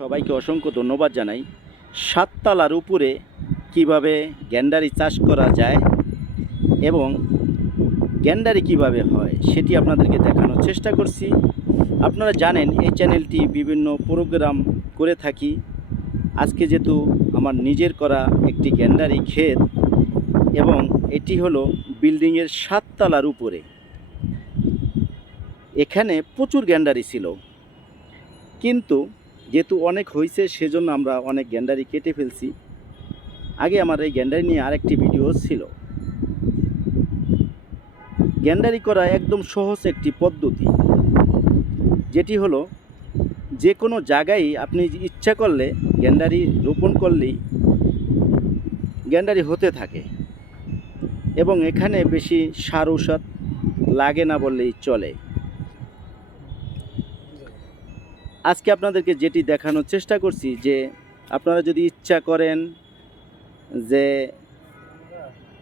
সবাইকে অসংখ্য ধন্যবাদ জানাই। সাততলার উপরে কিভাবে গ্যান্ডারি চাষ করা যায় এবং গ্যান্ডারি কিভাবে হয় সেটি আপনাদেরকে দেখানোর চেষ্টা করছি। আপনারা জানেন এই চ্যানেলটি বিভিন্ন প্রোগ্রাম করে থাকি। আজকে যেহেতু আমার নিজের করা একটি গ্যান্ডারি ক্ষেত এবং এটি হলো বিল্ডিংয়ের সাততলার উপরে। এখানে প্রচুর গ্যান্ডারি ছিল, কিন্তু যেহেতু অনেক হয়েছে সেজন্য আমরা অনেক গ্যান্ডারি কেটে ফেলছি। আগে আমার এই গ্যান্ডারি নিয়ে আরেকটি ভিডিও ছিল। গ্যান্ডারি করা একদম সহজ একটি পদ্ধতি, যেটি হলো যে কোনো জায়গায় আপনি ইচ্ছা করলে গ্যান্ডারি রোপণ করলেই গ্যান্ডারি হতে থাকে এবং এখানে বেশি সার ঔষধ লাগে না বললেই চলে। আজকে আপনাদেরকে যেটি দেখানোর চেষ্টা করছি যে আপনারা যদি ইচ্ছা করেন যে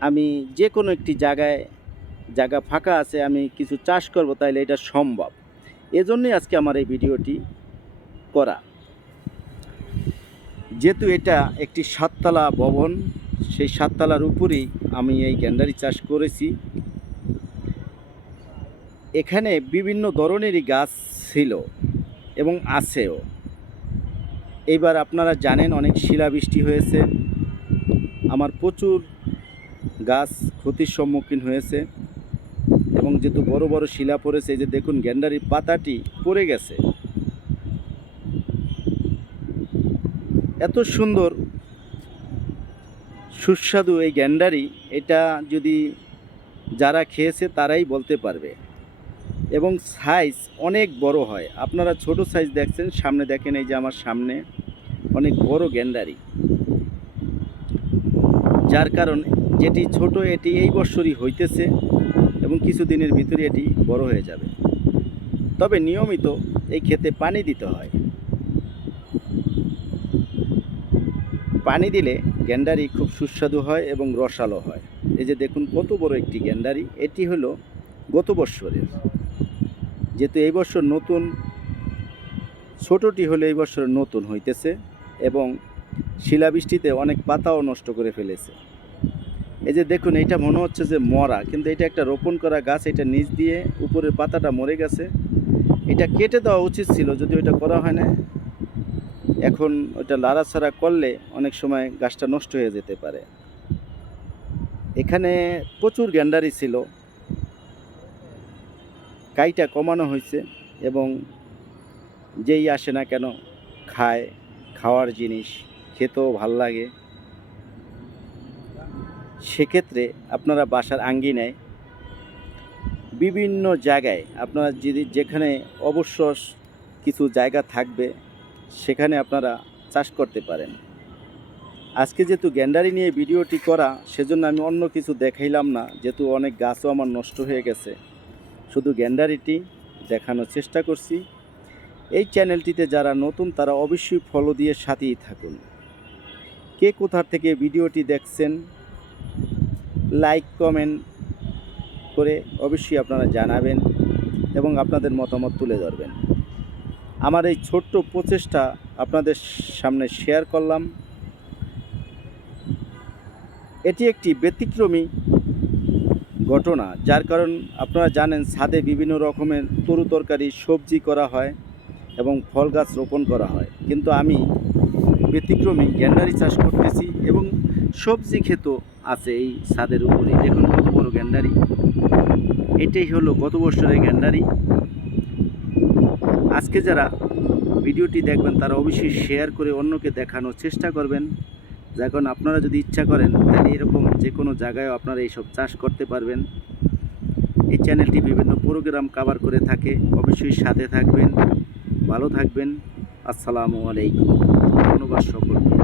আমি যে কোনো একটি জায়গা ফাঁকা আছে আমি কিছু চাষ করব, তাইলে এটা সম্ভব। এজন্যই আজকে আমার এই ভিডিওটি করা। যেহেতু এটা একটি সাততলা ভবন, সেই সাততলার উপরেই আমি এই গ্যান্ডারি চাষ করেছি। এখানে বিভিন্ন ধরনেরই গাছ ছিল এবং আছেও। এইবার আপনারা জানেন অনেক শিলাবৃষ্টি হয়েছে, আমার প্রচুর গাছ ক্ষতির সম্মুখীন হয়েছে এবং যেহেতু বড় বড় শিলা পড়েছে, এই যে দেখুন গ্যান্ডারির পাতাটি পড়ে গেছে। এত সুন্দর সুস্বাদু এই গ্যান্ডারি, এটা যদি যারা খেয়েছে তারাই বলতে পারবে। এবং সাইজ অনেক বড় হয়। আপনারা ছোট সাইজ দেখছেন, সামনে দেখেন এই যে আমার সামনে অনেক বড় গ্যান্ডারি, যার কারণ যেটি ছোট এটি এই বছরই হইতেছে এবং কিছুদিনের ভিতরে এটি বড় হয়ে যাবে। তবে নিয়মিত এই ক্ষেতে পানি দিতে হয়। পানি দিলে গ্যান্ডারি খুব সুস্বাদু হয় এবং রসালো হয়। এই যে দেখুন কত বড় একটি গ্যান্ডারি, এটি হলো গত বছরের। যেহেতু এই বছর নতুন, ছোটটি হলে এই বছর নতুন হইতেছে এবং শিলাবৃষ্টিতে অনেক পাতাও নষ্ট করে ফেলেছে। এই যে দেখুন এটা মনে হচ্ছে যে মরা, কিন্তু এটা একটা রোপণ করা গাছ। এটা নিচ দিয়ে উপরের পাতাটা মরে গেছে, এটা কেটে দেওয়া উচিত ছিল, যদি ওইটা করা হয় না। এখন ওইটা লাড়াছাড়া করলে অনেক সময় গাছটা নষ্ট হয়ে যেতে পারে। এখানে প্রচুর গ্যান্ডারি ছিল, কাইটা কমানো হয়েছে এবং যেই আসে না কেন খায়, খাওয়ার জিনিস খেতেও ভাল লাগে। সেক্ষেত্রে আপনারা বাসার আঙ্গিনায় বিভিন্ন জায়গায় আপনারা যদি যেখানে অবশ্য কিছু জায়গা থাকবে সেখানে আপনারা চাষ করতে পারেন। আজকে যেহেতু গ্যান্ডারি নিয়ে ভিডিওটি করা, সেজন্য আমি অন্য কিছু দেখাইলাম না, যেহেতু অনেক গাছও আমার নষ্ট হয়ে গেছে। শুধু গ্যান্ডারিটি দেখানোর চেষ্টা করছি। এই চ্যানেলটিতে যারা নতুন তারা অবশ্যই ফলো দিয়ে সাথেই থাকুন। কে কোথা থেকে ভিডিওটি দেখছেন লাইক কমেন্ট করে অবশ্যই আপনারা জানাবেন এবং আপনাদের মতামত তুলে ধরবেন। আমার এই ছোট্ট প্রচেষ্টা আপনাদের সামনে শেয়ার করলাম। এটি একটি ব্যতিক্রমী ঘটনা, যার কারণ আপনারা জানেন ছাদে বিভিন্ন রকমের তরু তরকারি সবজি করা হয় এবং ফল গাছ রোপণ করা হয়, কিন্তু আমি ব্যতিক্রমী গ্যান্ডারি চাষ করতেছি এবং সবজি ক্ষেতও আছে এই ছাদের উপরে। দেখুন কত বড় গ্যান্ডারি, এটাই হলো গত বছরের গ্যান্ডারি। আজকে যারা ভিডিওটি দেখবেন তারা অবশ্যই শেয়ার করে অন্যকে দেখানোর চেষ্টা করবেন। যখন আপনারা যদি ইচ্ছা করেন তাহলে এরকম যে কোনো জায়গায় আপনারা এইসব চাষ করতে পারবেন। এই চ্যানেলটি বিভিন্ন প্রোগ্রাম কভার করে থাকে, অবশ্যই সাথে থাকবেন। ভালো থাকবেন। আসসালামু আলাইকুম। ধন্যবাদ সকলকে।